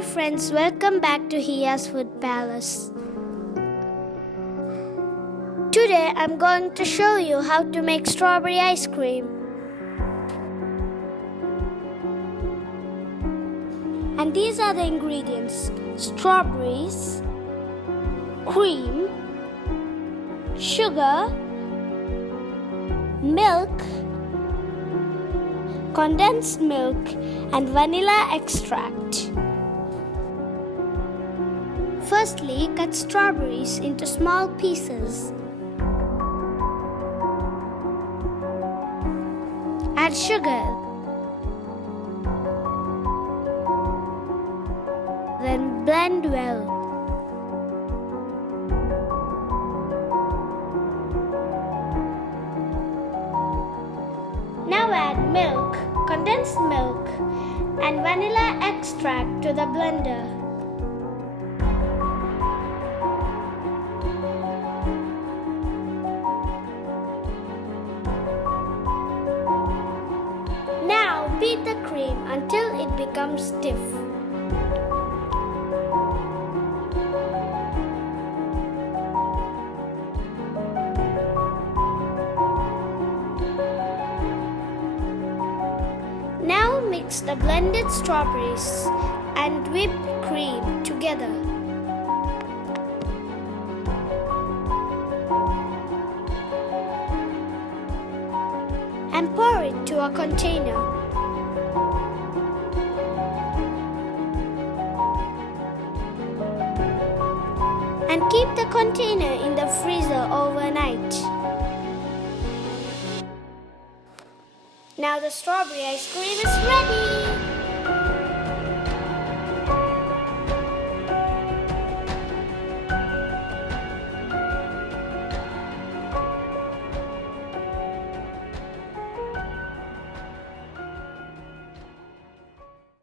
Hi friends, welcome back to Hiya's Food Palace. Today I'm going to show you how to make strawberry ice cream. And these are the ingredients: strawberries, cream, sugar, milk, condensed milk, and vanilla extract. Firstly, cut strawberries into small pieces. Add sugar. Then blend well. Now add milk, condensed milk, and vanilla extract to the blender. Now beat the cream until it becomes stiff. Now mix the blended strawberries and whipped cream together. And pour it to a container. And keep the container in the freezer overnight. Now the strawberry ice cream is ready!